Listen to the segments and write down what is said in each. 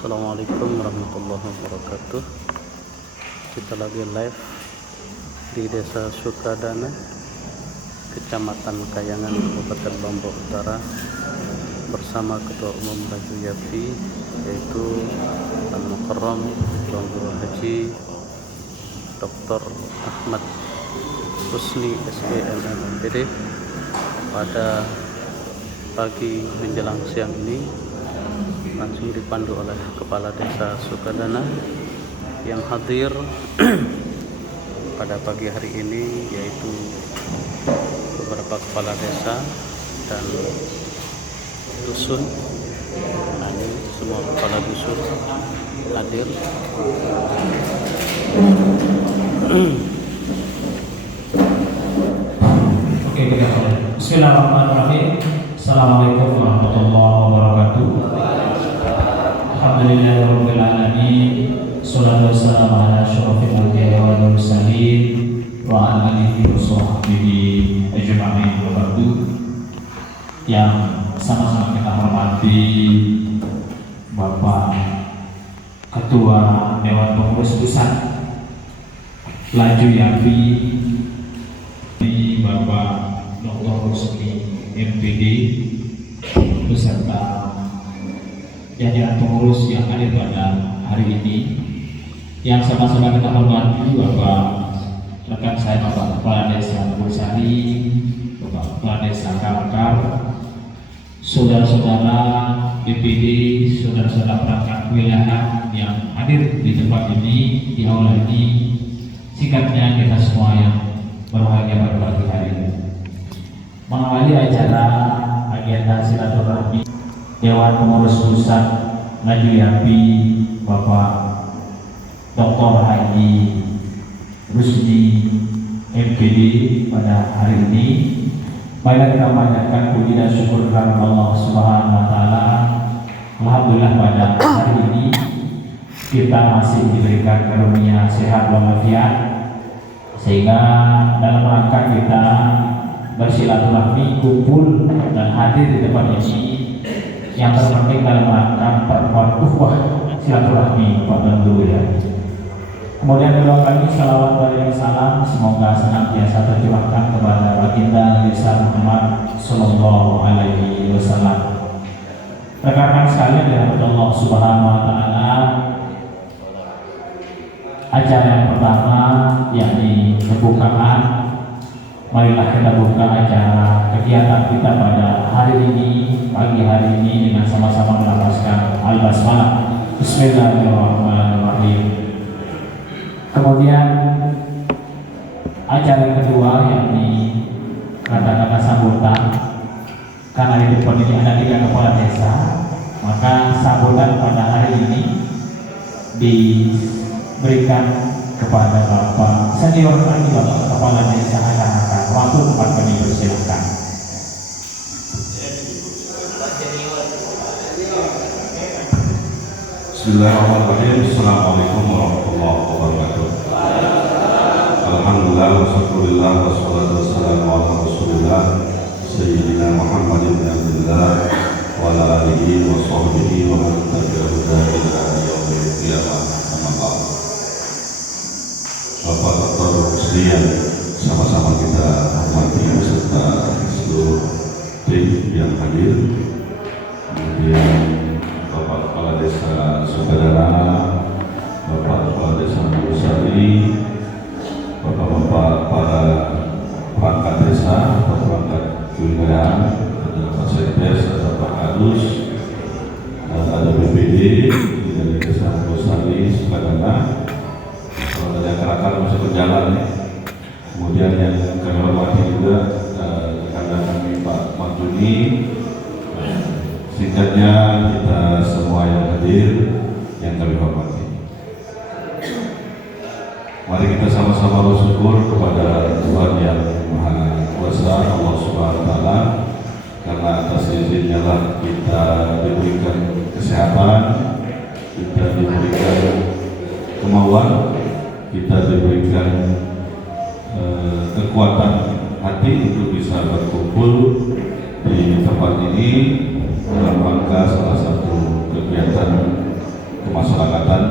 Assalamualaikum warahmatullahi wabarakatuh. Kita lagi live di Desa Sukadana, Kecamatan Kayangan, Kabupaten Lombok Utara, bersama Ketua Umum Laju Yafi, yaitu Al-Mukarram Tuan Guru Haji Dr. Ahmad Husni SPMM MPD. Pada pagi menjelang siang ini langsung dipandu oleh Kepala Desa Sukadana yang hadir pada pagi hari ini, yaitu beberapa kepala desa dan dusun. Nah, ini semua kepala dusun hadir. Oke, kita mulai. Bismillahirrahmanirrahim. Assalamualaikum warahmatullahi wabarakatuh. Alhamdulillahirabbil alamin. Shallallahu wassalamu ala asyrofil anbiya'i wal mursalin wa ala alihi wa sahbihi ajma'in wa ba'du. Yang sama-sama kita hormati Bapak Ketua Dewan Pengurus Pusat Laju Yafi, Bapak Dr. Husni MPD, beserta jajaran pengurus yang hadir pada hari ini. Yang sama-sama kita hormati Bapak rekan saya, Bapak Kepala Desa Bursari, Bapak Kepala Desa Kalkar, saudara-saudara BPD, saudara-saudara perangkat wilayah yang hadir di tempat ini, di aula ini. Singkatnya, kita semua yang berbahagia pada pagi hari ini mengawali acara agenda silaturahmi Dewan Pengurus Pusat Laju Yafi, Bapak Dr. Haji Husni MPD pada hari ini. Baiklah, kita panjatkan puji dan syukur kepada Allah Subhanahu wa taala. Alhamdulillah, pada hari ini kita masih diberikan karunia sehat walafiat, sehingga dalam rangka kita bersilaturahmi, kumpul dan hadir di tempat ini yang terpenting dalam rangka pertemuan ukhuwah silaturahmi pada dulu ya. Kemudian kedua kali salawat dan salam semoga senantiasa tercurahkan kepada baginda Nabi Muhammad Sallallahu Alaihi Wasallam. Rekan-rekan sekalian dirahmati Allah Subhanahu Wa Taala, acara yang pertama yakni pembukaan. Marilah kita buka acara kegiatan kita pada hari ini, pagi hari ini, dengan sama-sama melafazkan al-basmalah. Bismillahirrahmanirrahim. Kemudian acara kedua yakni kata-kata sambutan. Karena di depan ini ada 3 kepala desa, maka sambutan pada hari ini diberikan kepada Bapak senior kami, Bapak Kepala Desa Akan-Akan. Waktu tempat kami persilakan. Bismillahirrahmanirrahim. Assalamualaikum warahmatullahi wabarakatuh. Alhamdulillah wassallallahu wassalatu wassalamu ala Rasulillah Sayyidina Muhammadin Abdillah wa ala alihi wa sahbihi wa man tabi'ahu ila yaumil qiyamah. Bapak Dr. Husni yang sama-sama kita hormati beserta seluruh tim yang hadir, kemudian Bapak Kepala Desa Sukadana, Bapak Kepala Desa Bursari, Bapak-bapak para perangkat desa, perangkat wilayah, ada Pak Sekdes, ada Pak Kadus, ada BPD dari Desa Bursari Sukadana. Kalau dari akar-akar masih berjalan nih. Kemudian yang kami hormati juga rekan kami Pak Marjuni. Singkatnya, kita semua yang hadir yang kami hormati, mari kita sama-sama bersyukur kepada Tuhan yang Maha Kuasa, Allah Subhanahu wa Ta'ala, karena atas izinnya lah kita diberikan kesehatan, kita diberikan kemauan, kita diberikan kekuatan hati untuk bisa berkumpul di tempat ini dalam rangka salah satu kegiatan kemasyarakatan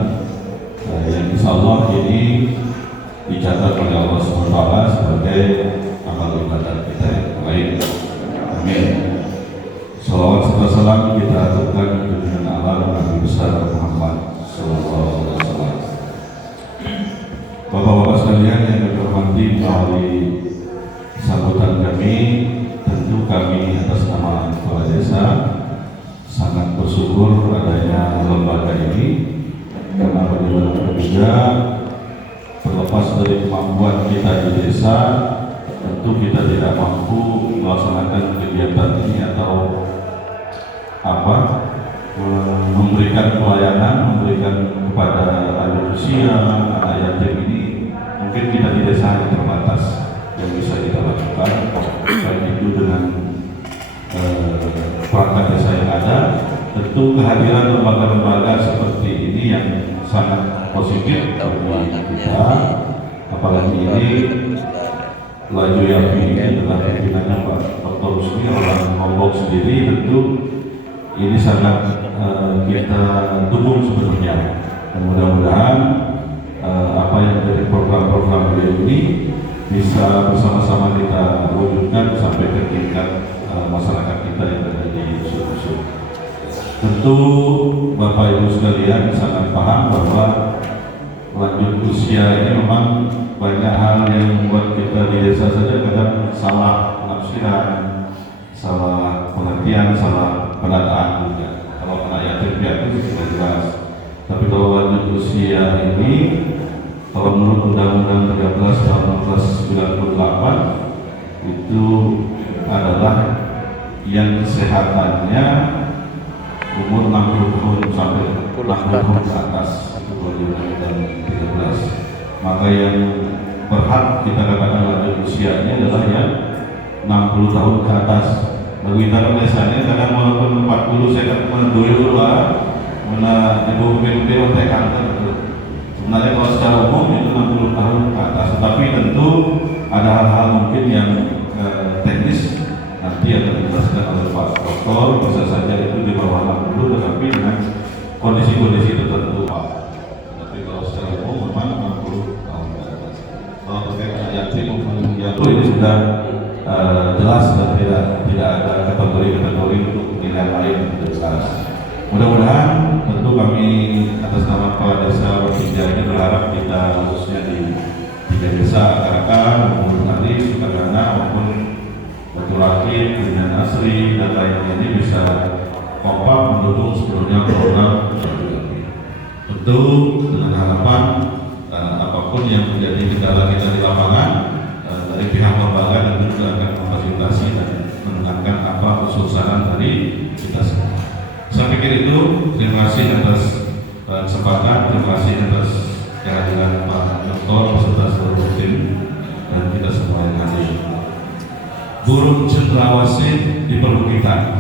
yang insya Allah ini dicatat oleh Allah SWT sebagai amal ibadah kita yang lain. Amin. Salawat serta salam kita aturkan dengan alam Nabi besar Muhammad Sallallahu Alaihi Wasallam. Bapak-bapak sekalian yang terhormati, melalui sambutan kami, tentu kami atas nama Kepala Desa sangat bersyukur adanya lembaga ini, karena bagaimanapun juga terlepas dari kemampuan kita di desa, tentu kita tidak mampu melaksanakan kegiatan ini atau memberikan pelayanan, memberikan kepada lanjut usia, anak yatim ini. Mungkin kita di desa yang terbatas yang bisa kita lakukan, baik itu dengan perangkat desa yang ada. Tentu kehadiran lembaga-lembaga seperti ini yang sangat positif bagi kita, apalagi ini Laju Yapi ini adalah pimpinannya Pak Dr. Rusmi, orang Lombok sendiri. Tentu ini sangat kita dukung sebenarnya, dan mudah-mudahan apa yang menjadi program-program beliau ini bisa bersama-sama kita wujudkan sampai ke tingkat masyarakat kita yang ada di dusun-dusun. Tentu Bapak Ibu sekalian sangat paham bahwa lanjut usia ini memang banyak hal yang membuat kita di desa saja kadang salah penafsiran, salah pengertian, salah pendataan juga. Kalau anak yatim piatu sudah jelas, tapi kalau lanjut usia ini, kalau menurut Undang-Undang 13 tahun 1998 itu adalah yang kesehatannya umur 60 tahun sampai 60 tahun ke atas, itu Undang-Undang 13. Maka yang berhak kita katakan lanjut usianya adalah yang 60 tahun ke atas. Bagi kita biasanya kadang walaupun 40 saya tak menduyul lah, mana ibu pemimpin tekan itu. Sebenarnya kalau secara umum itu 60 tahun ke atas, tetapi tentu ada hal-hal mungkin yang teknis nanti akan dijelaskan oleh Pak Dokter. Bisa saja itu di bawah 60, tetapi dengan kondisi-kondisi tertentu Pak. Tapi kalau secara umum memang 60 tahun ke atas. Kalau terkait anak yatim maupun piatu ini sudah jelas dan tidak ada kategori untuk nilai lain jelas. Mudah-mudahan tentu kami atas nama Kepala Desa Berpindah ini berharap kita khususnya di 3 desa Akarakan maupun Tali, Sukadana maupun Batu Rakit, Bina Asri dan lainnya ini bisa kompak mendukung sepenuhnya program ini. Tentu dengan harapan apapun yang menjadi kendala kita di lapangan, dari pihak lembaga dan juga akan memfasilitasi dan mendengarkan apa usul saran dari kita semua. Saya pikir itu. Terima kasih atas kesempatan, terima kasih atas kehadiran Pak Dr. beserta seluruh tim dan kita semua yang hadir. Burung cendrawasih di perbukitan,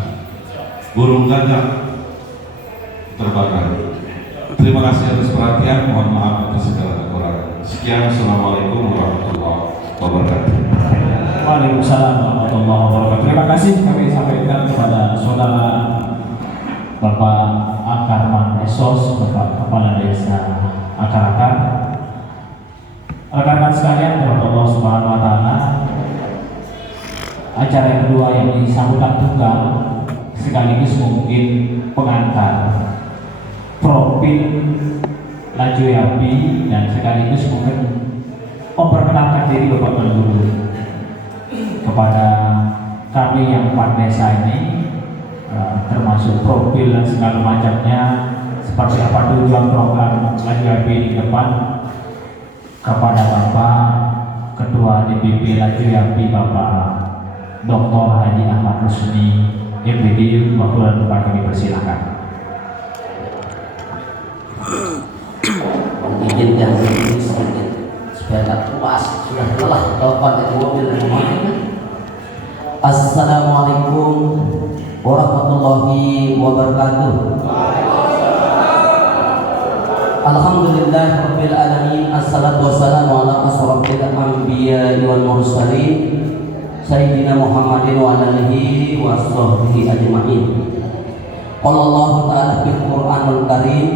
burung gagak terbakar. Terima kasih atas perhatian, mohon maaf atas segala kekurangan. Sekian, assalamualaikum warahmatullahi wabarakatuh. Waalaikumsalam warahmatullahi wabarakatuh. Terima kasih kami sampaikan kepada saudara Bapak Akarman Esos, Bapak Kepala Desa Akarakan. Rekan-rekan sekalian, Allah Subhanahu Wa Taala, acara yang kedua yang disambutan tunggal sekaligus mungkin pengantar profil Laju Yapi dan sekaligus mungkin memperkenalkan diri Bapak Guru kepada kami yang 4 desa ini, termasuk profil dan segala macamnya, seperti apa tujuan program Laju Yapi di depan, kepada Bapak Ketua DPP Laju Yapi Bapak Dr. Haji Ahmad Rusmi MPD, waktu dan tempat kami persilakan. Izin yang ini sedikit supaya tak puas, sudah lelah telepon ke mobil kemana. Assalamualaikum warahmatullahi wabarakatuh. Alhamdulillah rabbil alamin, assalatu wassalamu ala asrofil anbiya wal mursalin sayyidina Muhammadin wa alihi wa sahbihi ajma'in. Qala Allah ta'ala fil Qur'anul Karim,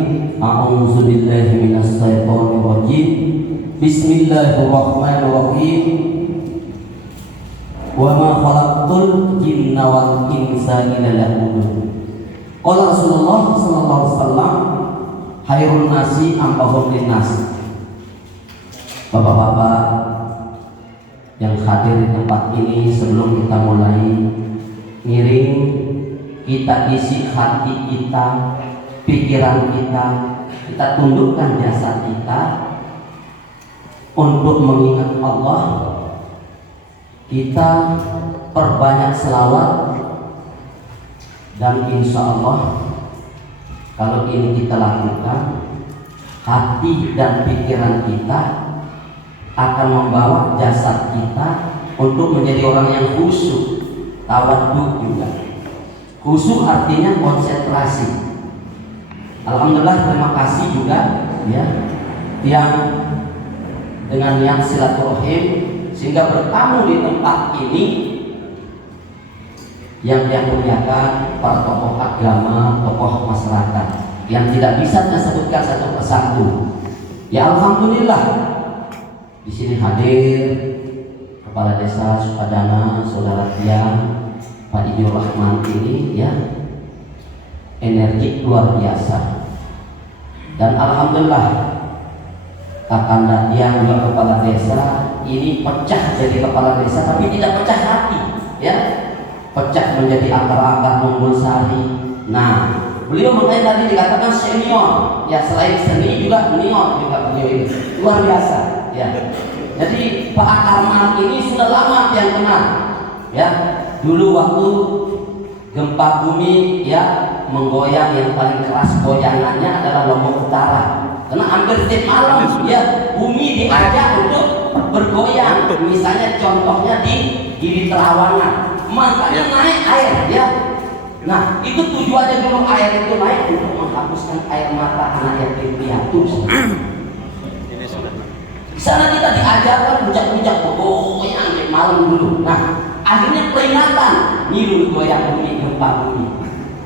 A'udzu billahi minas syaitonir rajim. Bismillahirrahmanirrahim. Wa ma khalaqtul jinna wal insa illa liya'budun. Qala Rasulullah sallallahu alaihi wasallam, khairun nasi anfa'uhum linnas. Bapak-bapak yang hadir di tempat ini, sebelum kita mulai ngiring, kita isi hati kita, pikiran kita, kita tundukkan jasad kita untuk mengingat Allah. Kita perbanyak selawat, dan insya Allah kalau ini kita lakukan, hati dan pikiran kita akan membawa jasad kita untuk menjadi orang yang khusyuk, tawadhu juga. Khusyuk artinya konsentrasi. Alhamdulillah, terima kasih juga ya yang dengan niat silaturahim sehingga bertamu di tempat ini yang dia muliakan, para tokoh agama, tokoh masyarakat yang tidak bisa saya sebutkan satu persatu. Ya alhamdulillah, di sini hadir Kepala Desa Supadana, Saudara Tiang, Pak Ijo Rahman ini ya energik luar biasa. Dan alhamdulillah Kakanda Tiang juga Kepala Desa ini pecah jadi Kepala Desa, tapi tidak pecah hati ya, pecah menjadi akar-akar Mumbul Sari. Nah, beliau makanya tadi dikatakan senior ya, selain seni juga senior juga beliau ini luar biasa ya. Jadi Pak Akarman ini sudah lama yang kenal ya. Dulu waktu gempa bumi ya menggoyang, yang paling keras goyangannya adalah Lombok Utara, karena hampir setiap malam ya bumi diajak untuk bergoyang. Misalnya contohnya di Gili Terawangan, makanya naik air ya. Nah itu tujuannya dulu, air itu naik untuk menghapuskan air mata anak yatim piatu. Di sana kita diajarkan puncak-puncak bergoyang di malam dulu. Nah akhirnya peringatan nyilu goyang bumi, gempa bumi.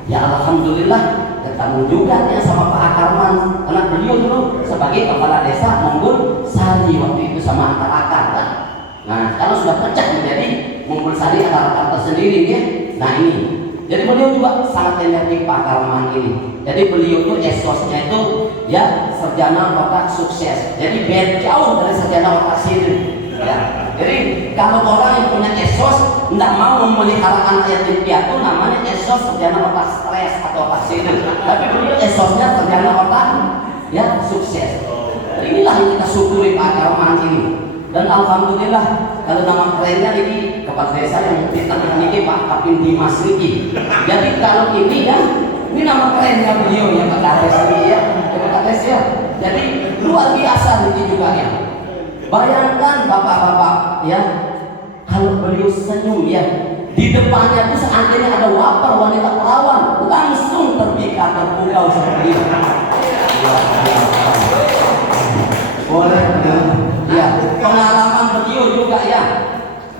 Ya alhamdulillah ketemu juga ya sama Pak Akarman, karena beliau dulu sebagai Kepala Desa Mumbul Sari waktu itu sama akar-akar kan. Nah kalau sudah pecah menjadi Mumbul Sari akar-akar tersendiri ya. Nah ini, jadi beliau juga sangat energi Pak Akarman ini. Jadi beliau itu esosnya itu ya sarjana otak sukses. Jadi biar jauh dari sarjana otak sini ya. Jadi kalau orang yang punya esos tidak mau memelihara anak yatim piatu, namanya esos sarjana otak stres atau otak sini. Tapi beliau esosnya sarjana otak ya sukses. Inilah yang kita syukuri Pak Akarman ini. Dan alhamdulillah kalau nama kerennya ini Kepala Desa yang ditandai Pak Kapin Dimas Riki. Jadi kalau ini ya, ini nama kerennya beliau yang Kepala Desa ini ya, Kepala Desa ya. Jadi luar biasa ini juga ya. Bayangkan bapak-bapak ya, kalau beliau senyum ya, di depannya itu seandainya ada wapar wanita perawan, langsung terpikat terpukau seperti itu. Boleh ya, pengalaman beliau juga ya.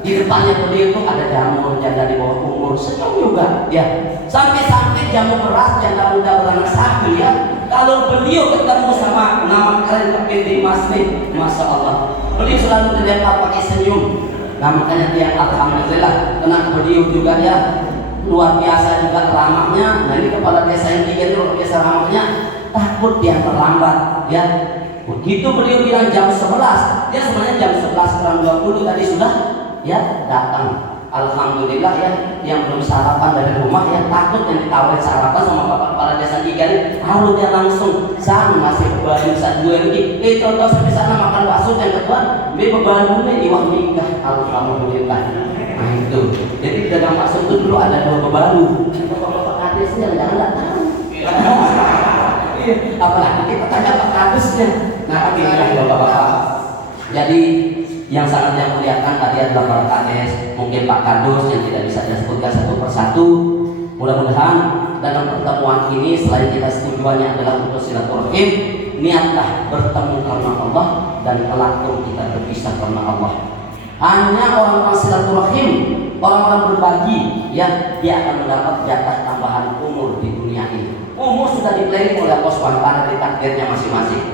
Di depannya beliau itu ada jamur janda di bawah umur, senyum juga ya. Sampai-sampai jamur beras janda muda beranak satu ya. Kalau beliau ketemu sama nama kalian Kapin Dimas nih, masya Allah, beliau selalu terlihat pakai senyum. Nah makanya dia alhamdulillah, karena beliau juga ya luar biasa juga ramahnya. Nah ini Kepala Desa yang tiga luar biasa ramahnya, takut dia terlambat ya. Begitu beliau bilang jam 11, dia sebenarnya jam 11 kurang 20 tadi sudah ya datang. Alhamdulillah ya, yang belum sarapan dari rumah ya takut yang ditawarin sarapan sama Bapak Kepala Desa tiga ini, harus dia langsung sang masih beban bisa dua lagi. Contoh sampai sana makan bakso yang kedua, dia beban bumi di wah nikah. Alhamdulillah. Nah itu, jadi dagang bakso itu dulu ada dua bebalu. Bapak kadesnya jangan nggak tahu. Apalagi kita tanya Pak kadesnya. Nah tapi bapak-bapak. Jadi yang sangat yang muliakan tadi adalah Pak Kades, mungkin Pak Kadus yang tidak bisa disebutkan satu persatu. Mudah-mudahan dalam pertemuan ini selain kita tujuannya adalah untuk silaturahim, niatlah bertemu karena Allah dan kelak kita berpisah karena Allah. Hanya orang-orang silaturahim, orang-orang berbagi yang dia akan mendapat jatah tambahan umur di dunia ini. Umur umur sudah diplanning oleh Allah SWT di takdirnya masing-masing.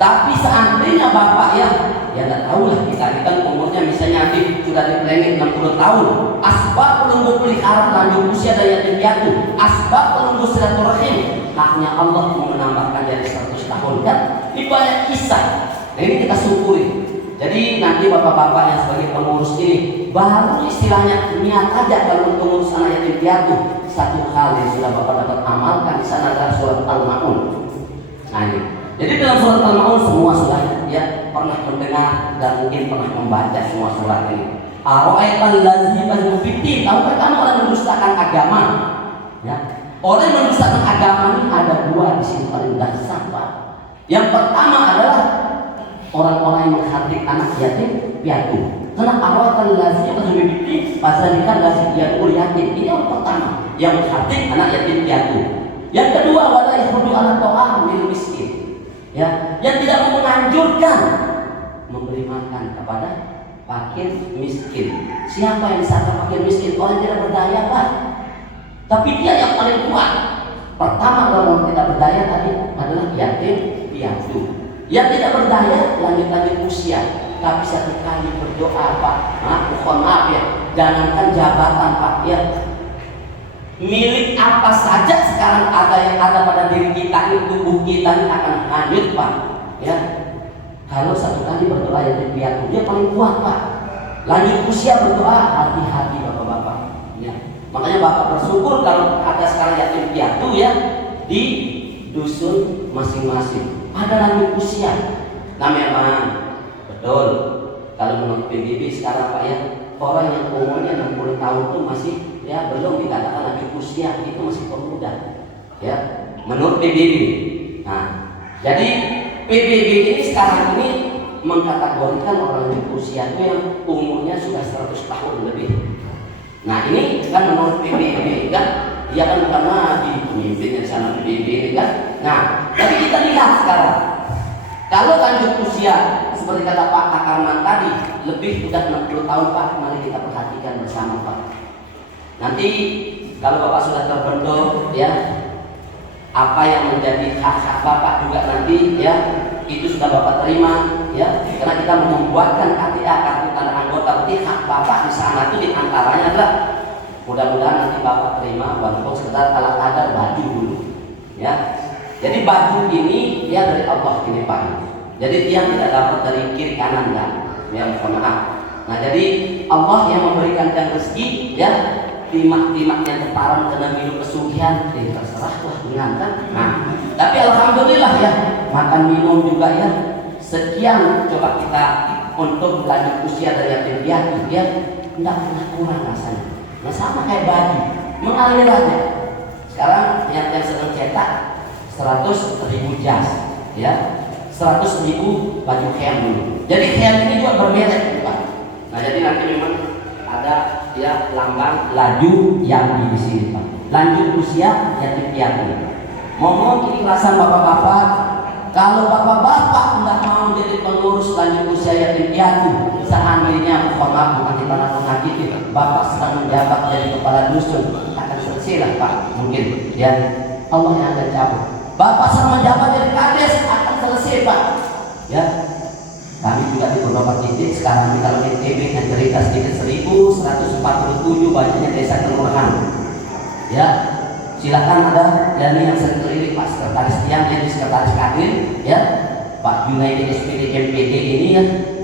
Tapi seandainya bapak ya tidak tahu lah, kita kan umurnya misalnya nanti sudah diplanning 60 tahun, asbab pelunggu pelihara lanjut usia dan yatim piatu, asbab pelunggu silaturahim, haknya Allah mau menambahkan jadi 100 tahun kan? Ini banyak kisah. Nah ini kita syukuri. Jadi nanti bapak-bapak yang sebagai pengurus ini baru istilahnya niat aja kalau untuk ngurus anak yatim piatu. Satu hal yang sudah bapak dapat amalkan di sana adalah surat Al-Maun. Nah ini. Jadi dalam surat Al-Maun semua sudah ya pernah mendengar dan mungkin pernah membaca semua surat ini. Ara'aital ladzi yukazzibu biddin. Tahukah kamu orang mendustakan agama? Ya. Orang yang mendustakan agama ini ada dua di sini paling dahsyat, Pak. Yang pertama adalah orang-orang yang menghardik anak yatim piatu. Karena ara'aital ladzi yukazzibu biddin, fadzalika ladzi yad'ul yatim. Ini yang pertama, yang menghardik anak yatim piatu. Yang kedua, wala yahudu ala ta'amil miskin. Ya, yang tidak menganjurkan memberi makan kepada fakir miskin. Siapa yang disangka fakir miskin? Orang yang tidak berdaya, Pak. Tapi dia yang paling kuat. Pertama orang yang tidak berdaya tadi adalah yatim piatu. Yang tidak berdaya lanjut usia. Tapi satu kali berdoa, Pak. Mohon maaf ya, jangankan jabatan, Pak. Ya, milik apa saja sekarang ada yang ada pada diri kita ini, tubuh kita ini akan hanyut, Pak. Ya, kalau satu kali berdoa yatim piatu dia paling kuat, Pak. Lanjut usia berdoa, hati-hati bapak-bapak. Ya, makanya bapak bersyukur kalau ada sekarang yatim piatu ya di dusun masing-masing. Ada lanjut usia. Nah memang betul kalau menurut PBB sekarang, Pak ya, orang yang umurnya 60 tahun itu masih ya belum dikatakan lanjut usia, itu masih pemuda ya menurut PBB. Nah jadi PBB ini sekarang ini mengkategorikan orang lanjut usia itu yang umurnya sudah 100 tahun lebih. Nah ini kan menurut PBB kan, dia kan bukan lagi pemimpinnya di sana PBB ini kan. Nah tapi kita lihat sekarang kalau lanjut usia seperti kata Pak Akarman tadi lebih sudah 60 tahun, Pak, mari kita perhatikan bersama, Pak. Nanti kalau Bapak sudah terbentuk ya, apa yang menjadi hak-hak Bapak juga nanti ya itu sudah Bapak terima ya, karena kita mau membuatkan KTA, kartu tanda anggota. Berarti hak Bapak di sana itu diantaranya adalah mudah-mudahan nanti Bapak terima walaupun sekedar ala kadar baju dulu ya. Jadi baju ini ya dari Allah ini, Pak. Jadi dia tidak dapat dari kiri kanan kan ya, mohon maaf. Nah jadi Allah yang memberikan yang rezeki ya, timak-timak yang terparang kena minum pesugihan, terserahlah dengan kan. Nah, tapi alhamdulillah ya, makan minum juga ya. Sekian coba kita untuk lanjut usia dari yatim piatu ya, tidak pernah kurang rasanya. Nah sama kayak baju, mengalir aja. Sekarang yang sedang cetak 100.000 jas ya, 100.000 baju hem dulu. Jadi hem ini juga bermerek, Pak. Nah jadi nanti memang ada ya lambang laju yang di sini, Pak. Lanjut usia yatim piatu. Mohon keikhlasan bapak-bapak. Kalau bapak-bapak tidak mau jadi pengurus lanjut usia yatim piatu, seandainya mohon maaf bukan di tanah pengajian, bapak sedang menjabat jadi kepala dusun, akan selesai lah, Pak. Mungkin ya Allah yang akan cabut. Bapak sedang menjabat jadi kades, akan selesai, Pak. Ya. Kami juga di beberapa titik sekarang kalau di TV yang cerita sedikit 1147 banyaknya desa kelurahan. Ya, silakan ada yani yang sering keliling Pak Sekretaris Tiang, yang di Sekretaris Kadin, ya Pak Junaidi SPD MPD ini ya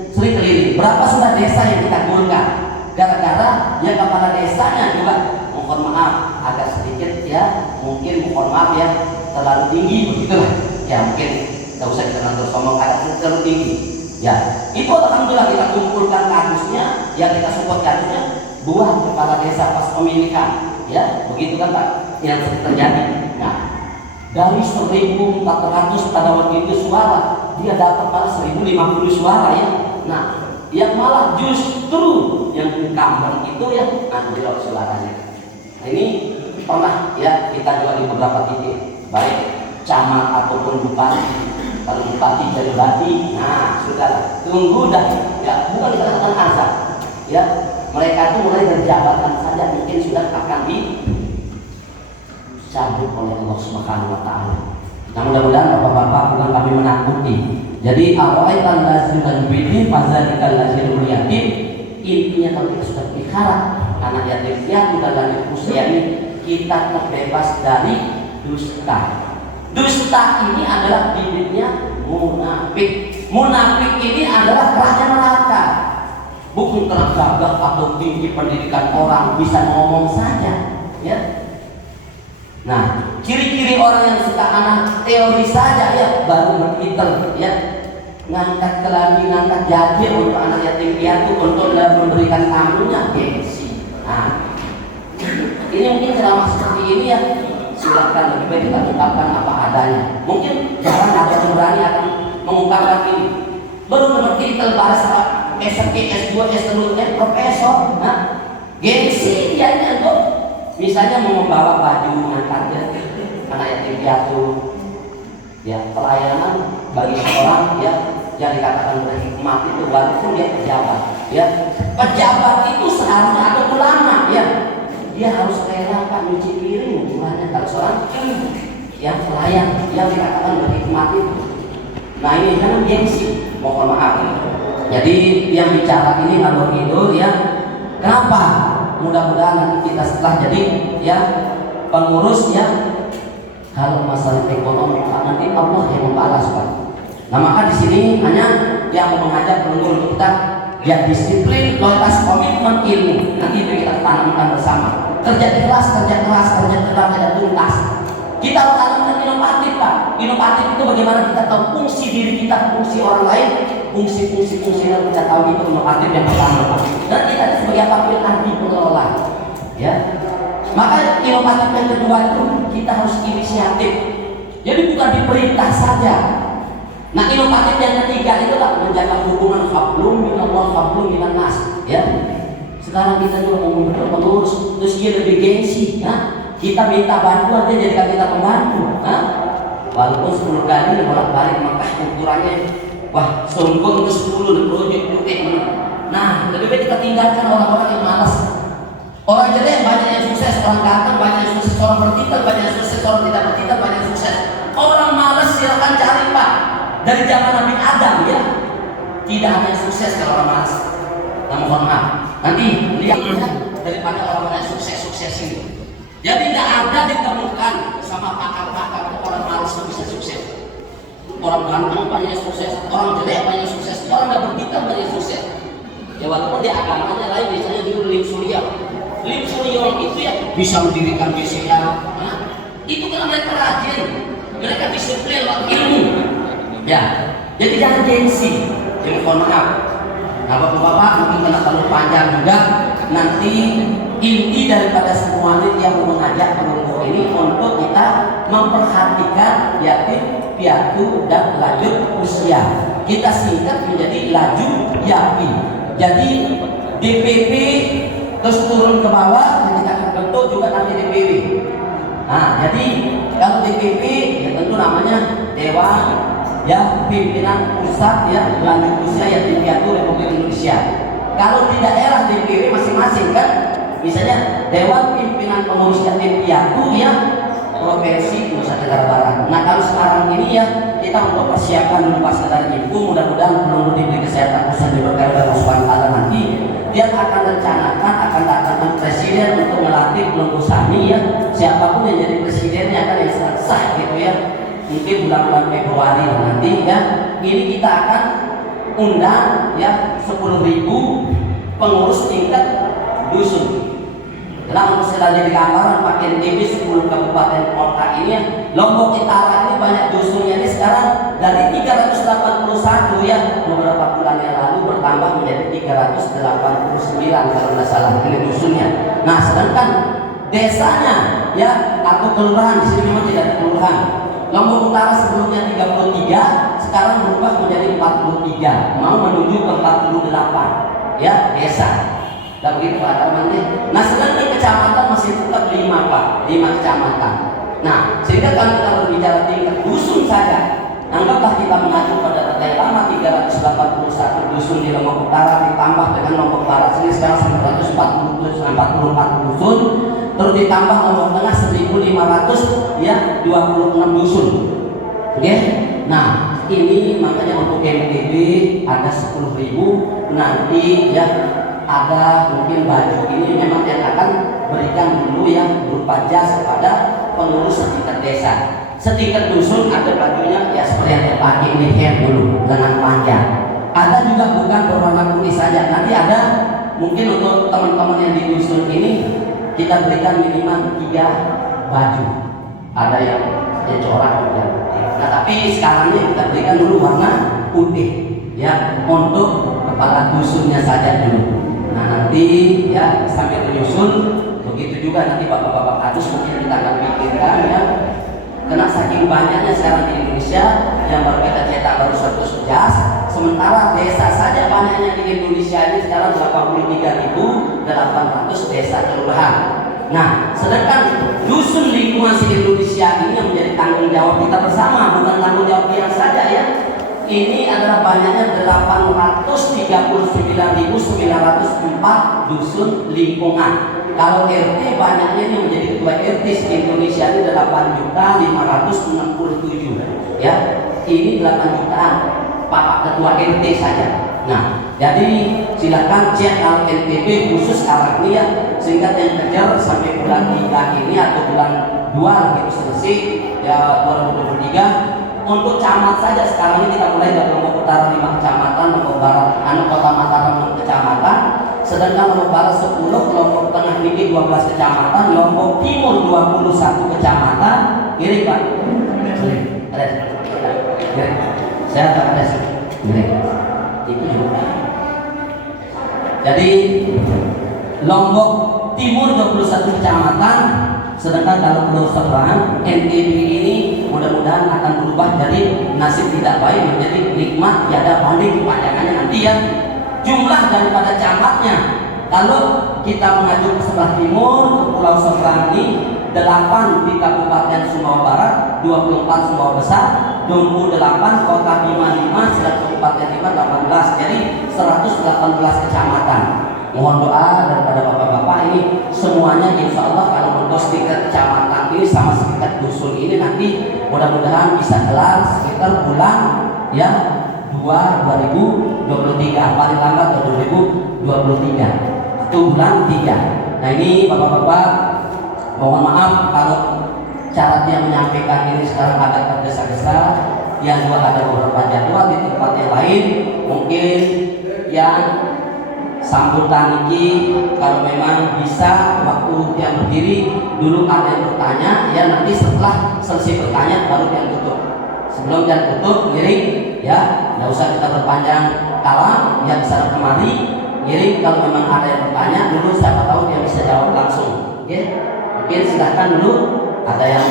sering keliling. Berapa sudah desa yang kita gulkan? Gara-gara yang kepala desanya juga mohon maaf agak sedikit ya, mungkin mohon maaf ya terlalu tinggi begitulah. Ya mungkin tidak usah kita nanti ngomong agak terlalu tinggi. Ya, itu alhamdulillah kita kumpulkan kadusnya, ya kita support kadusnya, buah kepala desa pas pemilihan, ya begitu kan Pak yang terjadi. Nah, dari 1.400 pada waktu itu suara, dia dapat malah 1.050 suara ya. Nah, yang malah justru yang incumbent itu ya anjlok suaranya. Nah ini pernah ya kita juga di beberapa titik, baik camat ataupun bupati. Kalau bupati jadi bupati, nah sudah tunggu dah ya, bukan dikatakan azab ya, mereka itu mulai berjabatan saja mungkin sudah akan dicabut oleh Allah Subhanahu wa taala. Nah, mudah-mudahan Bapak-bapak bukan kami menakuti. Jadi awaitan lazim bini fazzalikal lazimul yatim. Intinya kalau kita sudah pelihara anak yatim piatu dan lanjut usia ini, kita terbebas dari dusta. Dusta ini adalah bibitnya munafik. Munafik ini adalah raja neraka. Bukan karena gagah atau tinggi pendidikan orang bisa ngomong saja, ya. Nah, ciri-ciri orang yang suka anak teori saja ya baru berpikir, ya. Ngangkat kelagi, ngangkat jajir untuk anak yatim piatu untuk memberikan tamunya, gengsi. Nah, ini mungkin ceramah seperti ini ya. Silakan, lebih baik kita ungkapkan apa adanya. Mungkin jarang ada yang berani akan mengungkapkan ini. Baru mengerti bahas apa S1, S2, S3, profesor. Nah, gengsi dia ini untuk misalnya mau membawa baju ngangkat anak yatim piatu, ya pelayanan bagi seorang ya yang dikatakan berhikmat itu walaupun dia pejabat, ya pejabat itu seharusnya ada ulama, ya dia harus rela Pak nyuci piring ukurannya kalau seorang yang pelayan yang dikatakan berhikmat itu. Nah ini jangan gengsi, mohon maaf. Jadi yang bicara ini ngalor ngidul ya. Kenapa? Mudah-mudahan nanti kita setelah jadi ya pengurus ya, kalau masalah ekonomi nanti Allah yang membalas Pak. Nah maka di sini hanya yang mengajak penunggu untuk kita ya disiplin, loyalitas, komitmen, ilmu. Nanti itu kita tanamkan bersama. Kerja keras, dan tuntas. Kita harus tanamkan inovatif Pak. Inovatif itu bagaimana kita tahu fungsi diri kita, fungsi orang lain, fungsi yang kita tahu itu inovatif yang pertama Pak. Dan kita sebagai apapun nanti pengelola, ya. Maka inovatif yang kedua itu kita harus inisiatif. Jadi bukan diperintah saja. Nah inovatif yang ketiga itu Pak menjaga hubungan hablum minallah hablum minan nas, ya. Sekarang kita juga mau membentuk pengurus, terus dia lebih gengsi, ya. Kita minta bantuan dia jadikan kita pembantu, ya. Walaupun 10 kali bolak-balik Mekah ukurannya, wah sungguh itu 10 project rutin. Nah lebih baik kita tinggalkan orang-orang yang malas. Orang jelek banyak yang sukses, orang ganteng banyak yang sukses, orang bertitel banyak yang sukses, orang tidak bertitel banyak yang sukses. Orang malas silakan cari Pak. Dari zaman Nabi Adam ya, tidak ada yang sukses kalau orang malas. Nah mohon maaf, nanti lihat daripada orang-orang yang sukses ini. Jadi tidak ada ditemukan sama pakar-pakar orang malas itu bisa sukses. Orang ganteng banyak yang sukses, orang jelek banyak yang sukses, orang tidak bertitel banyak yang sukses. Ya walaupun dia agamanya lain, misalnya dulu Lim Surya itu ya bisa mendirikan BCA. Nah, itu karena mereka rajin, mereka disiplin ilmu. Ya, jadi jangan gengsi. Jadi mohon maaf. Nah, bapak-bapak mungkin karena terlalu panjang juga. Nanti inti daripada semua ini yang mengajak penunggu ini untuk kita memperhatikan yatim piatu dan lanjut usia. Kita singkat menjadi laju yatim. Jadi DPP terus turun ke bawah dan kita akan bentuk juga nanti DPW. Nah, jadi kalau DPP ya tentu namanya Dewan ya pimpinan pusat ya lanjut usia yatim piatu Republik Indonesia. Kalau di daerah DPW masing-masing kan, misalnya Dewan Pimpinan Pengurus Yatim Piatu ya Provinsi Nusa Tenggara Barat. Nah kalau sekarang ini ya kita untuk persiapan dulu pas dari ibu, mudah-mudahan penunggu diberi kesehatan khusus diberkahi oleh Allah Subhanahu wa taala nanti dia akan rencanakan akan datangkan presiden untuk melatih penunggu sani ya, siapapun yang jadi presidennya kan yang sah gitu ya. Mungkin bulan-bulan Februari nanti ya, ini kita akan undang ya 10.000 pengurus tingkat dusun. Karena untuk selanjutnya di gambaran pakai TV 10 kabupaten kota ini ya, Lombok Utara ini banyak dusunnya ini sekarang dari 381 ya beberapa bulan yang lalu bertambah menjadi 389 kalau tidak salah ini dusunnya. Nah sedangkan desanya ya atau kelurahan di sini memang tidak ada kelurahan. Lombok Utara sebelumnya 33, sekarang berubah menjadi 43, mau menuju ke 48 ya desa. Dan begitu Pak teman-teman. Nah sedangkan kecamatan masih tetap 5 Pak, 5 kecamatan. Nah sehingga kalau kita berbicara tingkat dusun saja, anggaplah kita mengacu pada data yang lama 381 dusun di Lombok Utara ditambah dengan Lombok Barat sini sekarang 144 dusun. terus ditambah Lombok Tengah 1.500, ya 26 dusun. Oke. Nah, ini makanya untuk MTB ada 10.000 nanti ya, ada mungkin baju ini memang yang akan berikan dulu ya berupa jas kepada pengurus setingkat desa. Setingkat dusun ada bajunya ya seperti yang saya pakai ini, hair dulu lengan panjang. Ada juga bukan berwarna putih saja, nanti ada mungkin untuk teman-teman yang di dusun ini kita berikan minimal 3 baju. Ada yang corak ya. Nah, tapi sekarang ini kita berikan dulu warna putih ya untuk kepala dusunnya saja dulu. Nah, nanti ya sambil menyusul begitu juga nanti bapak-bapak kadus mungkin kita akan pikirkan ya. Karena saking banyaknya sekarang di Indonesia yang baru kita cetak baru 100 jas, sementara desa saja banyaknya di Indonesia ini sekarang 83.800 desa kelurahan. Nah, sedangkan dusun lingkungan si Indonesia ini yang menjadi tanggung jawab kita bersama, bukan tanggung jawab dia saja ya. Ini adalah banyaknya 839.904 dusun lingkungan. Kalau RT banyaknya ini menjadi ketua RT di Indonesia ini 8.567 ya. Ini 8 jutaan Pak ketua RT saja. Nah, jadi silakan cek LNTB khusus sekarang ini ya, sehingga yang kejar sampai bulan 3 ini atau bulan 2 gitu selesai ya 2023. Untuk camat saja sekarang ini kita mulai dari Lombok Utara 5 kecamatan, Lombok Barat, Kota Mataram 6 kecamatan, sedangkan Lombok Barat 10, Lombok Tengah ini 12 kecamatan, Lombok Timur 21 kecamatan. Kiri Pak. Ada. Kiri. Saya tak ada. Kiri. Itu juga. Jadi Lombok Timur 21 kecamatan, sedangkan kalau Pulau Seberang NTB ini mudah-mudahan akan berubah dari nasib tidak baik menjadi nikmat tiada banding kepanjangannya nanti ya. Jumlah daripada camatnya kalau kita mengacu ke sebelah timur ke Pulau Seberang ini 8 di Kabupaten Sumbawa Barat, 24 Sumbawa Besar, Dompu 8, Kota Bima 5, sedangkan Kabupaten 5 18, jadi 118 kecamatan. Mohon doa daripada bapak-bapak ini semuanya insya Allah kalau mentos tingkat kecamatan ini sama setingkat dusun ini nanti mudah-mudahan bisa kelar sekitar bulan ya 2023 paling lambat 2023 itu bulan 3. Nah ini bapak-bapak mohon maaf kalau cara dia menyampaikan ini sekarang agak tergesa-gesa, yang juga ada beberapa jadwal di tempat yang lain mungkin yang sambutan ini kalau memang bisa waktu yang berdiri dulu ada yang bertanya ya, nanti setelah selesai bertanya baru yang tutup. Sebelum yang tutup giring ya, nggak usah kita berpanjang kalam yang bisa kemari giring. Kalau memang ada yang bertanya dulu siapa tahu dia bisa jawab langsung. Oke, mungkin silahkan dulu ada yang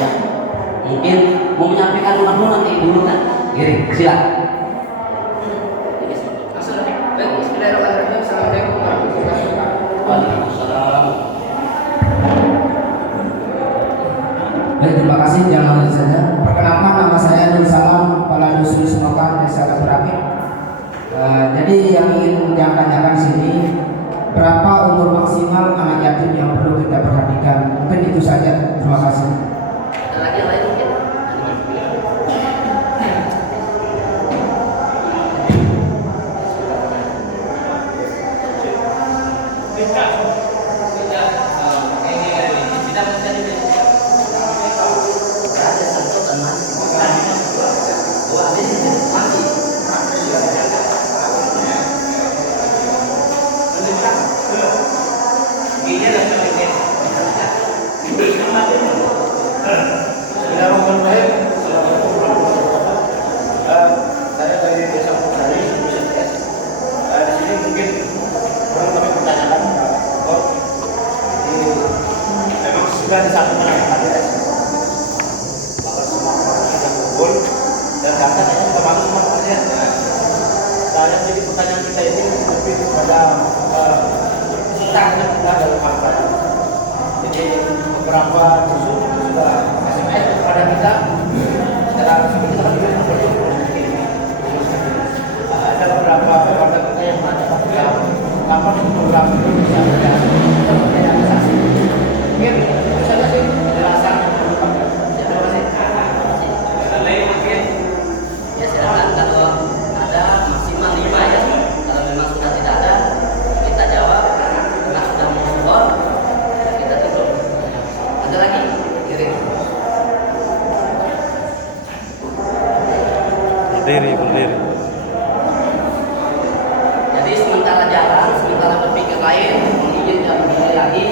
mungkin mau menyampaikan dulu nanti dulu kan giring silakan. Baik, terima kasih. Jangan lanjut saja. Perkenalkan, nama saya Nur Salam, Kepala Dusun Semokan, Desa Keterakit. Jadi yang ingin saya tanyakan di sini, berapa umur maksimal anak yatim yang perlu kita perhatikan? Mungkin itu saja. Terima kasih. Lagi yang lain mungkin. Saya dari Desa Pusari, di sini mungkin orang kami pertanyakan memang sudah disatukan ADS, maka semua orang sudah kumpul dan datanya juga bagus semua pekerjaan. Nah, yang jadi pertanyaan kita ini lebih kepada kita dalam kampanye. Jadi beberapa dusun sudah SMS kepada kita secara seperti kita ada beberapa warga kita yang menanyakan kapan program itu bisa realisasi. Mungkin berdiri. Jadi sementara jalan, sementara berpikir lain, izin dan berdiri lagi.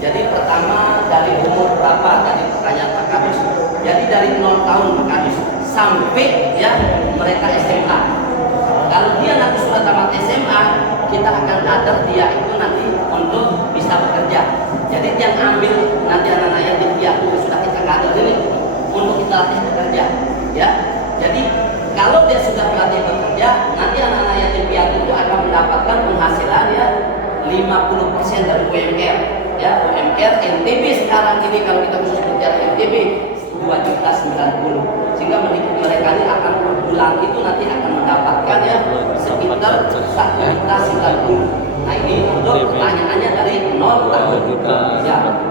Jadi pertama dari umur berapa tadi pertanyaan Pak Kadus. Jadi dari 0 tahun Pak Kadus sampai ya mereka SMA. Kalau dia nanti sudah tamat SMA, kita akan atur dia itu nanti untuk bisa bekerja. Jadi yang ambil nanti anak-anak yang piatu sudah kita atur ini untuk kita latih bekerja, ya. Jadi kalau dia sudah berlatih bekerja, nanti anak-anak yatim piatu itu akan mendapatkan penghasilan ya 50% dari UMR. Ya, UMR NTB sekarang ini kalau kita khusus bicara NTB 2.090.000, sehingga mereka ini akan per bulan itu nanti akan mendapatkan ya sekitar 1.090.000. Nah ini untuk pertanyaannya dari 0 tahun.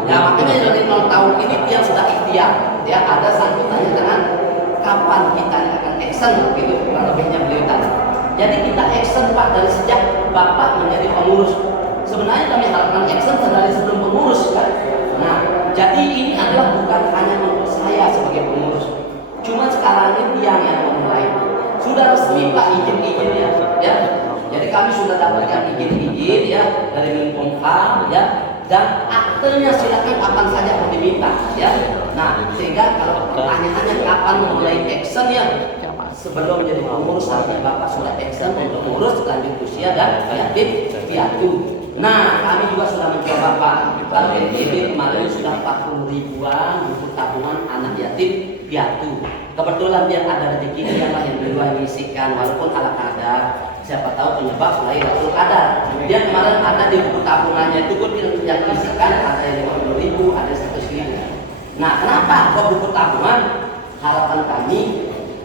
Ya makanya dari 0 tahun ini dia sudah ikhtiar. Ya ada satu tanya dengan kapan kita akan action gitu kurang lebihnya beliau tadi. Jadi kita action Pak dari sejak Bapak menjadi pengurus. Sebenarnya kami harapkan action dari sebelum pengurus kan. Nah, jadi ini adalah bukan hanya untuk saya sebagai pengurus. Cuma sekarang ini yang memulai. Sudah resmi Pak izin-izinnya ya. Jadi kami sudah dapatkan izin-izin ya dari Menkumham ya, dan aktenya silakan kapan saja mau diminta ya. Nah, sehingga kalau pertanyaannya kapan mulai action ya, sebelum menjadi pengurus artinya Bapak sudah action untuk mengurus lanjut usia dan yatim piatu. Nah, kami juga sudah mencoba Pak. Kalau NTB kemarin sudah 40 ribuan buku tabungan anak yatim piatu. Kebetulan dia ada rezeki dia lah yang duluan mengisikan walaupun ala kadar. Siapa tahu penyebab Lailatul Qadar. Dia kemarin ada di buku tabungannya itu pun yang mengisikan ada yang 50.000, ada 100.000. Nah, kenapa kok buku tabungan? Harapan kami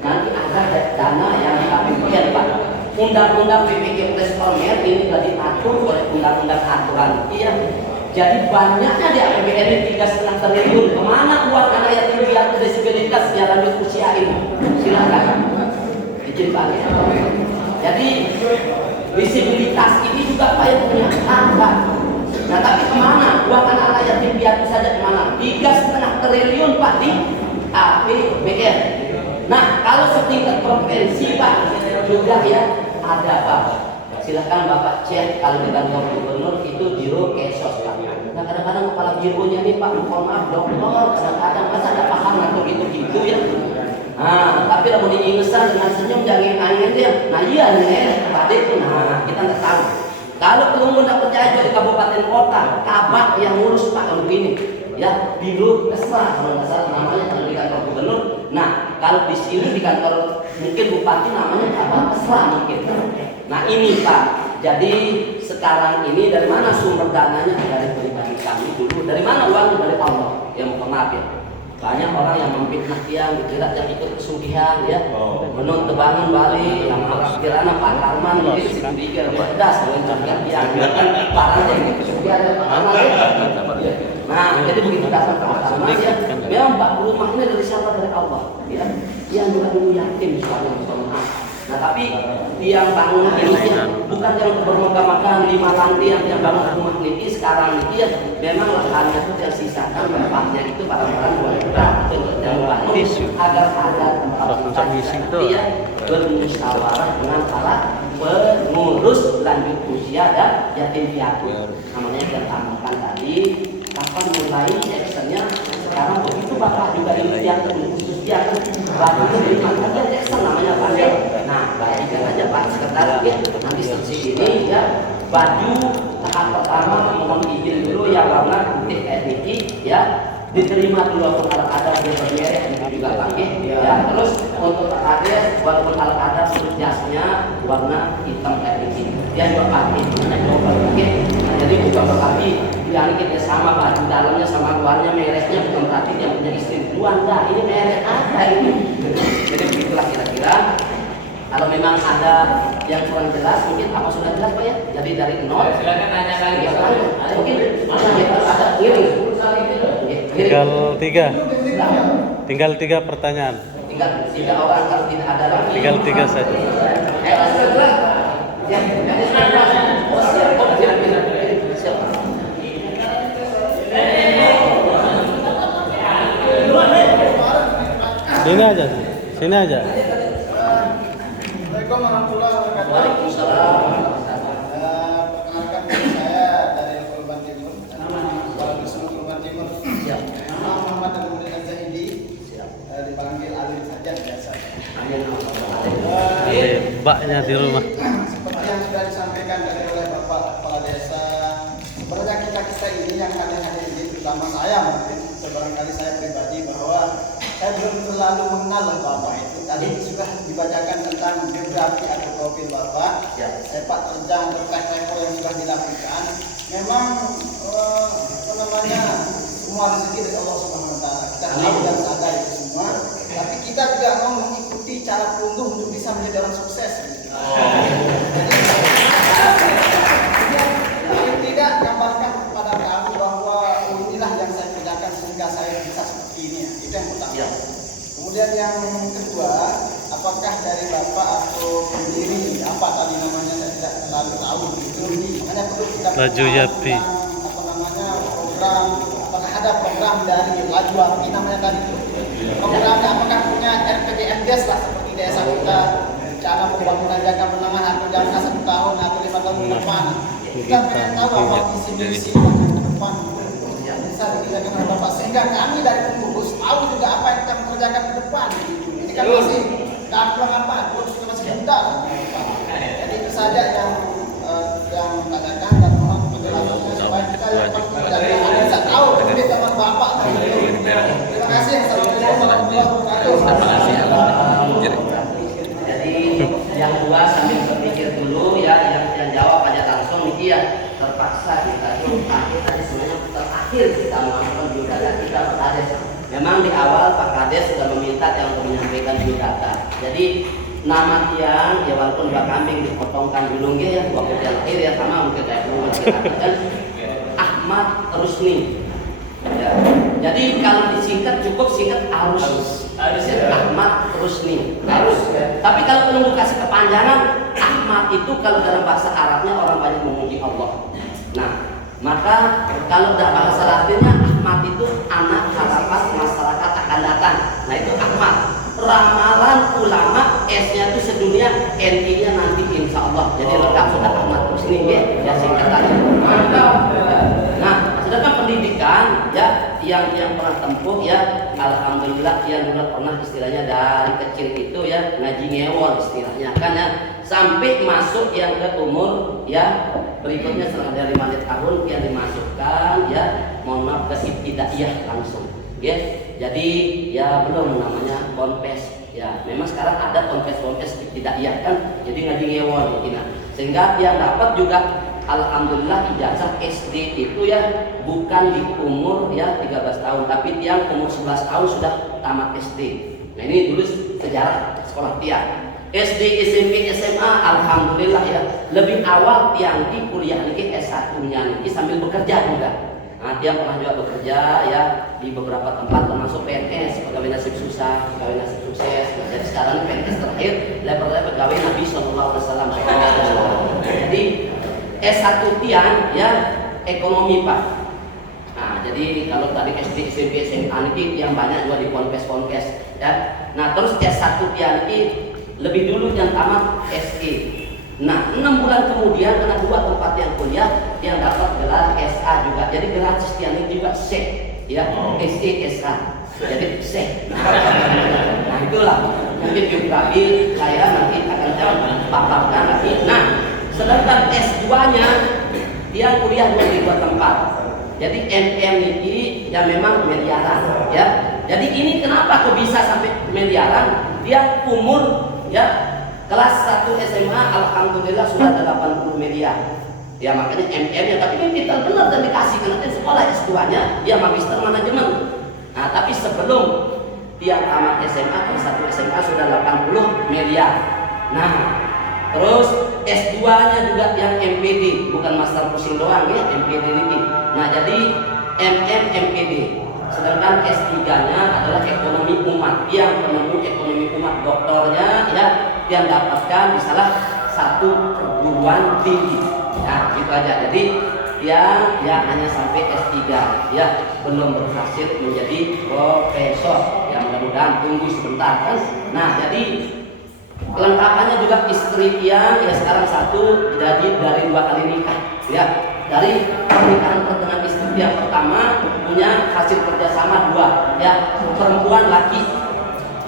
nanti ada dana yang APBN Pak. Undang-undang PPK Prespomer ini telah diatur oleh undang-undang aturan ya. Jadi banyaknya di APBN ini 3,5 triliun. Kemana uang anak yatim piatu disabilitas yang lanjut usia ini? Silakan. Izin Pak. Jadi disabilitas ini juga Pak yang punya Pak. Nah tapi kemana uang anak yatim piatu saja kemana? 3,5 triliun Pak di APBN. Nah kalau setingkat provinsi Pak juga ya ada Pak. Silakan Bapak cek kalau di kantor gubernur itu biro kesos Pak. Nah kadang-kadang kepala bironya nih Pak, mohon maaf dokter, kadang-kadang masa ada paham atau gitu-gitu ya. Nah tapi kalau diingesan dengan senyum jangan angin dia. Nah iya nih Pak itu, nah kita nggak tahu. Kalau belum tidak percaya di kabupaten kota, kabak yang ngurus Pak kalau begini. Ya biro kesra kalau nggak salah namanya kalau di kantor gubernur. Nah kalau di sini di kantor mungkin bupati namanya kabak kesra mungkin. Nah ini Pak, jadi sekarang ini dari mana sumber dananya? Dari pribadi kami dulu. Dari mana uang? Dari Allah. Yang maaf ya. Banyak orang yang memfitnah yang tidak yang ikut kesugihan ya. Menurut tebangan Bali yang marah kirana Pak Karman mungkin sedikit berdas dengan yang parah yang kesugihan. Nah, jadi begitu dasar Pak Karman ya. Memang Pak rumah ini dari siapa? Dari Allah ya. Yang juga dulu yatim soalnya maaf. Nah tapi yang bangun ini ya, bukan yang bermegah-megah 5 lantai yang bangun rumah ini sekarang ini ya memang lahannya itu yang sisakan tempatnya itu barang-barang wanita yang bangun agar ada tempat ya bermusyawarah dengan para pengurus lanjut usia dan yatim piatu. Namanya kita tambahkan tadi kapan mulai actionnya sekarang begitu Bapak juga ini yang khusus yang baru terima aja action namanya Pak. Nah, bagikan aja Pak Sekretaris ya, nanti seperti ini ya. Baju tahap pertama mohon izin dulu yang warna putih etnik ya. Diterima dulu walaupun ada yang bermerek itu juga pakai ya. Terus untuk ada walaupun ada jasnya warna hitam etnik dia juga pakai. Nah, coba pakai. Nah, jadi bukan berarti yang kita sama baju dalamnya sama luarnya mereknya bukan berarti yang punya istri dua enggak. Ini merek apa ini? Jadi begitulah kira-kira. Kalau memang ada yang kurang jelas, mungkin apa sudah jelas Pak ya? Jadi dari nol. Silakan tanya lagi. Mungkin ada Tinggal 3 pertanyaan. Tinggal 3 orang kalau tidak ada lagi. Tinggal 3 saja. Sini aja. Assalamualaikum warahmatullahi wabarakatuh. Waalaikumsalam. Perkenalkan diri saya dari Korban Timur. Kepala Dusun Korban Timur. Siap. Nama Muhammad Al-Mumin Zahidi. Dipanggil Alif saja biasa. Amin. Mbaknya di rumah. Seperti yang sudah disampaikan tadi oleh Bapak Kepala Desa, sebenarnya kita ini yang hadir ini, terutama saya mungkin, sebarangkali saya pribadi, bahwa saya belum terlalu mengenal Bapak itu. Tadi sudah dibacakan tentang biografi atau profil Bapak, sepak terjang atau track record yang sudah dilakukan. Memang semua rezeki dari Allah Subhanahu Wa Taala. Kita tahu dan sadar itu semua. Tapi kita juga mau mengikuti cara peruntuh untuk bisa menjadi orang sukses. Jadi tidak gambarkan kepada kamu bahwa inilah yang saya kerjakan sehingga saya bisa seperti ini. Itu yang pertama. Kemudian yang kedua, apakah dari Bapak atau pendiri apa tadi namanya saya tidak terlalu tahu gitu. Makanya perlu kita Laju Yapi. program, apakah ada program dari Laju Yapi namanya tadi itu. Programnya apakah punya RPJMDes lah seperti desa kita, rencana pembangunan jangka menengah atau jangka 1 tahun atau 5 tahun ke depan. Kita pengen tahu apa visi-misi yang ke depan bisa dikerjakan oleh Bapak, sehingga kami dari pengurus tahu juga apa yang kita kerjakan ke depan. Ini kan masih kurang apa, kita masih muda. Jadi itu saja yang katakan dan mohon penjelasannya supaya kita yang bisa tahu lebih teman Bapak. Terima kasih. Assalamualaikum warahmatullahi wabarakatuh. Jadi yang dua sambil berpikir dulu ya, yang jawab aja langsung nih ya, terpaksa kita tuh tadi sebenarnya terakhir kita melakukan biodata kita Pak Kades. Memang di awal Pak Kades sudah meminta yang untuk menyampaikan biodata. Jadi nama tiang ya walaupun dua kambing dipotongkan dulu ya, waktu yang akhir ya sama mungkin kayak dulu kan Ahmad Rusni. Ya. Jadi kalau disingkat cukup singkat harus Ahmad Rusni. Harus. Tapi kalau perlu kasih kepanjangan Ahmad itu kalau dalam bahasa Arabnya orang banyak memuji Allah. Nah, maka kalau dalam bahasa Latinnya Ahmad itu anak harapan masyarakat akan datang. Nah itu Ahmad. Ramalan ulama S-nya itu sedunia, N-nya nanti insya Allah. Jadi lengkap sudah Ahmad Rusni ya singkatannya. Nah, sedangkan pendidikan ya yang pernah tempuh ya alhamdulillah yang juga pernah istilahnya dari kecil itu ya ngaji ngewon istilahnya kan ya sampai masuk yang ke umur ya berikutnya setelah dari 5 tahun yang dimasukkan ya mohon maaf ke ibtidaiyah langsung ya. Jadi ya belum namanya ponpes ya, memang sekarang ada ponpes ibtidaiyah kan, jadi ngaji ngewon gitu. Sehingga yang dapat juga alhamdulillah ijazah SD itu ya bukan di umur ya 13 tahun, tapi yang umur 11 tahun sudah tamat SD. Nah ini dulu sejarah sekolah tiang. SD, SMP, SMA alhamdulillah ya lebih awal tiang di kuliah lagi S1-nya lagi sambil bekerja juga. Nah, dia pernah juga bekerja ya di beberapa tempat termasuk PNS, pegawai nasib susah, pegawai nasib sukses. Jadi sekarang PNS terakhir level pegawai Nabi SAW. Jadi S1 tiang ya ekonomi Pak. Nah jadi kalau tadi SD, SMP, SMA ini yang banyak juga di ponpes ya. Nah terus S1 tiang ini lebih dulu yang tamat SE. Nah 6 bulan kemudian karena 2 tempat yang kuliah yang dapat gelar SA juga. Jadi gelar tiang ini juga C ya, SE, SA. Jadi C. Nah itulah mungkin biografi saya nanti akan jawab paparkan nanti. Nah sedangkan S2-nya dia kuliah di 2 tempat. Jadi MM ini ya memang miliaran ya. Jadi ini kenapa kok bisa sampai miliaran? Dia umur ya kelas 1 SMA alhamdulillah sudah 80 miliar. Ya makanya MM-nya, tapi ini kita benar dan dikasih karena sekolah S2-nya dia magister manajemen. Nah, tapi sebelum dia tamat SMA kelas 1 SMA sudah 80 miliar. Nah, terus S2-nya juga yang MPD, bukan master pusing doang ya, MPD ini. Nah, jadi MM MPD. Sedangkan S3-nya adalah ekonomi umat. Yang menempuh ekonomi umat doktornya ya yang dapatkan di salah satu perguruan tinggi. Nah, gitu aja. Jadi dia ya hanya sampai S3 ya, belum berhasil menjadi profesor. Ya mudah-mudahan tunggu sebentar kan. Nah, jadi Kelengkapannya juga istri Tiang ya sekarang satu, jadi dari 2 kali nikah ya. Dari pernikahan dengan istri Tiang pertama punya hasil kerjasama 2 ya, perempuan laki.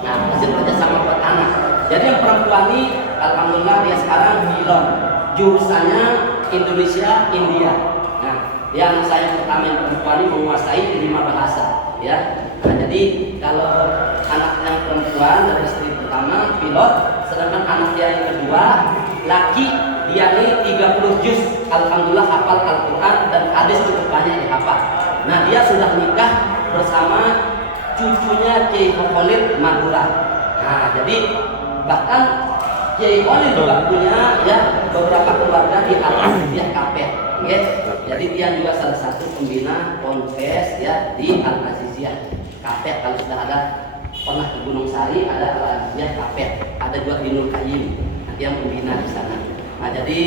Nah, hasil kerjasama buat anak. Jadi yang perempuan ini alhamdulillah dia sekarang pilot, jurusannya Indonesia India. Nah, dia anak saya yang pertama yang perempuan ini menguasai 5 bahasa ya. Nah, jadi kalau anak yang perempuan dari istri pertama pilot, sedangkan anak dia yang kedua laki, dia ini 30 juz alhamdulillah hafal Al-Quran dan hadis cukup banyak dihafal. Nah, dia sudah nikah bersama cucunya Kiai Khalid Madura. Nah, jadi bahkan Kiai Khalid juga punya ya beberapa keluarga di Al-Aziziyah Kapet. Okay? Jadi dia juga salah satu pembina ponpes ya di Al-Aziziyah Kapet. Kalau sudah ada pernah ke Gunung Sari ada Al-Aziziyah Kapet, ada juga di Nur Kayyim. Nah, dia pembina di sana. Nah, jadi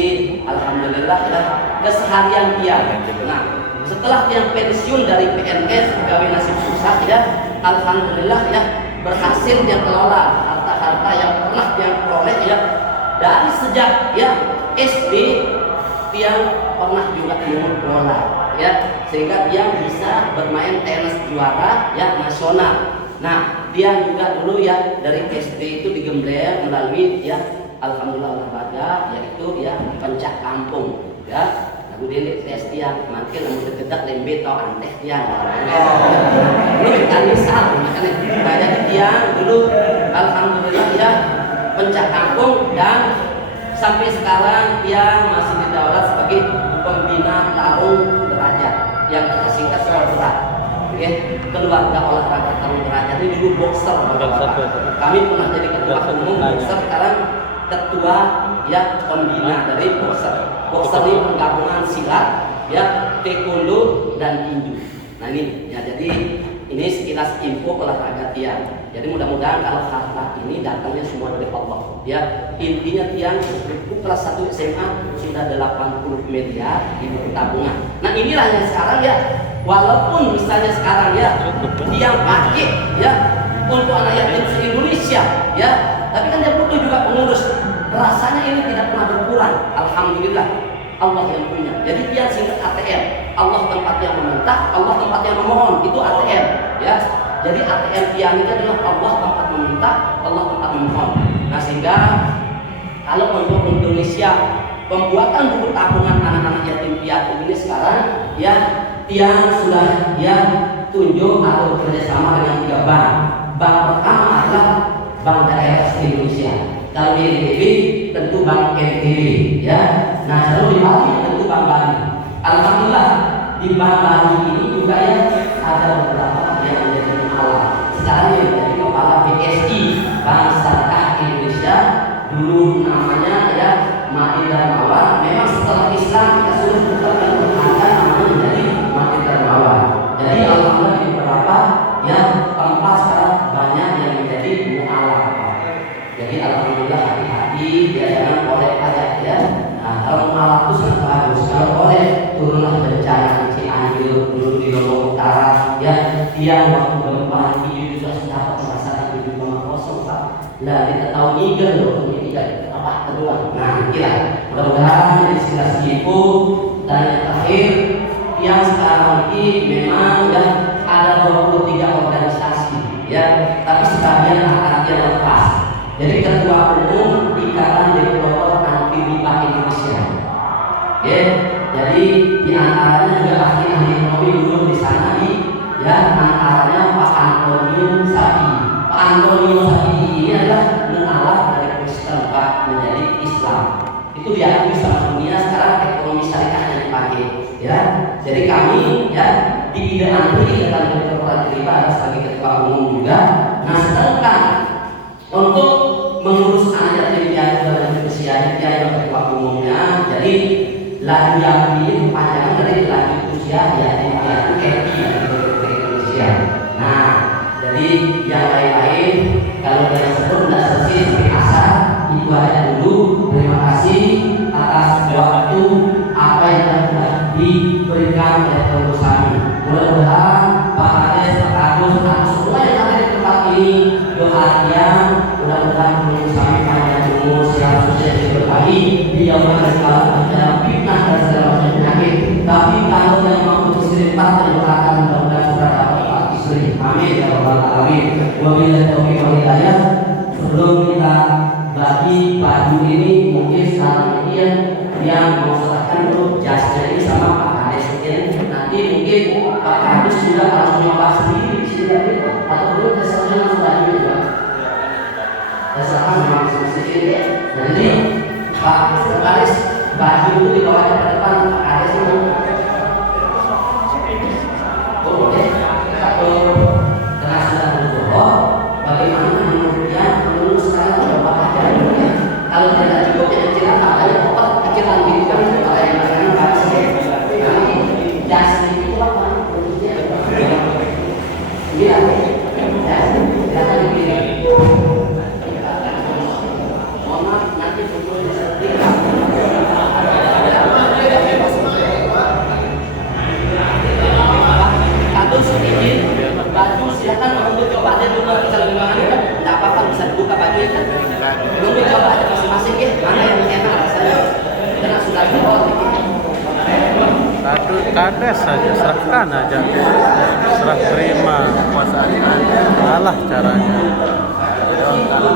alhamdulillah ya keseharian dia. Nah, setelah dia pensiun dari PNS pegawai nasib susah ya, alhamdulillah ya berhasil dia kelola harta-harta yang pernah dia peroleh ya dari sejak ya SD dia pernah juga mengut bola ya, sehingga dia bisa bermain tenis juara ya nasional. Nah, dia juga dulu ya dari SD itu digembleng melalui ya alhamdulillah olahraga, yaitu ya pencak kampung ya. Aku dia tes tiang, makin namun dekedak lembe tau anteh tiang. Lu kan misal makanya. Nah, jadi tiang dulu alhamdulillah ya pencak kampung dan sampai sekarang dia masih didaulat sebagai pembina tarung derajat yang kita singkat soal berat. Oke, keluarga olahraga tarung derajat ini dulu boxer. Kami pernah jadi ketua umum boxer, sekarang ketua ya pembina dari boxer. Boxer ini penggabungan silat ya, taekwondo dan tinju. Nah ini ya, jadi ini sekilas info olahraga Tiang. Jadi mudah-mudahan kalau harta ini datangnya semua dari Allah ya. Intinya Tiang buku kelas 1 SMA sudah 80 miliar di buku tabungan. Nah inilah yang sekarang ya, walaupun misalnya sekarang ya Tiang pakai ya untuk anak yatim se-Indonesia ya, tapi kan dia butuh juga pengurus. Rasanya ini tidak pernah berkurang. Alhamdulillah Allah yang punya. Jadi dia singkat ATM. Allah tempat yang meminta, Allah tempat yang memohon. Itu ATM ya. Jadi ATM Tiang itu adalah Allah tempat meminta, Allah tempat memohon. Nah sehingga kalau untuk Indonesia pembuatan buku tabungan anak-anak yatim piatu ini sekarang ya Tiang sudah ya tunjuk atau bekerjasama dengan 3 bank. Bank pertama adalah Bank Daerah Indonesia. Kalau di NTB tentu Bank NTB ya. Nah kalau di Bali tentu Bank Bali. Alhamdulillah di Bank Bali ini juga ya ada beberapa yang menjadi kepala. Sekarang yang menjadi kepala BSI Bank Syariah Indonesia, dulu namanya ya Mati Darmawan. Memang setelah Islam kita sudah tetapkan namanya menjadi Mati Darmawan. Jadi alhamdulillah di beberapa ya tempat sekarang banyak yang menjadi mu'alaf. Jadi alhamdulillah hati-hati ya, jangan oleh aja ya. Nah, kalau malah itu sangat bagus. Kalau oleh turunlah bencana di Cianjur, dulu di Lombok Utara ya. Dia waktu gempa itu juga sudah merasakan 7,0 Pak. Nah kita tahu Niger loh, ini tidak apa kedua. Nah kira mudah-mudahan di sekitar itu. Dan yang terakhir yang sekarang ini memang ya ada 23 organisasi ya, tapi sebagian akan dia lepas. Jadi ketua umum Ikatan Developer Anti Riba Indonesia. Oke, jadi di antaranya juga ahli-ahli ekonomi dulu di sana ya, antaranya Pak Antonio Sapi. Pak Antonio Sapi ini adalah mu'alaf dari Kristen Pak menjadi Islam. Itu diakui sama dunia sekarang ekonomi syariah yang dipakai ya. Jadi kami ya di Ikatan Developer Anti Riba sebagai ketua umum juga. Nah sedangkan untuk mengurus anak yatim piatu dan usia dia yang ketua umumnya, jadi lagu yang ini kepanjangan dari lagu usia yatim piatu RI Indonesia. Nah, jadi yang lain-lain kalau yang sebut tidak selesai sampai asal itu aja dulu. Terima kasih atas waktu apa yang telah diberikan oleh pengurus kami. Mudah-mudahan Pak Kades, Pak Agus, semua yang ada di tempat ini doa yang mudah-mudahan kami panjang Wabillahi taufiq wal hidayah. Sebelum kita bagi baju ini, mungkin sekarang ini yang mau serahkan dulu jasnya ini sama Pak Kades mungkin. Nanti mungkin Pak Kades sudah langsung nyoba sendiri di sini tadi, atau belum terserahkan langsung baju juga. Terserahkan langsung sendiri. Jadi Pak Kades baju itu dibawanya ke depan Pak Kades itu. Oh boleh. Satu karena sudah berdoa, bagaimana menurutnya menurut sekarang coba aja dulu ya. Kalau tidak cukup ya kecilan katanya opat kecilan gitu kan kalau yang sekarang kasih. Nah, jas itu apa bentuknya? Iya. Ya, silakan dipilih. Mohon maaf nanti pukul disetrika. Izin baju silakan untuk coba aja dulu bisa lebih banget kan tidak apa-apa bisa dibuka baju kan dulu coba aja masing-masing ya mana yang enak rasanya karena sudah keluar Kades saja serahkan aja, serah terima kekuasaan salah caranya. kalau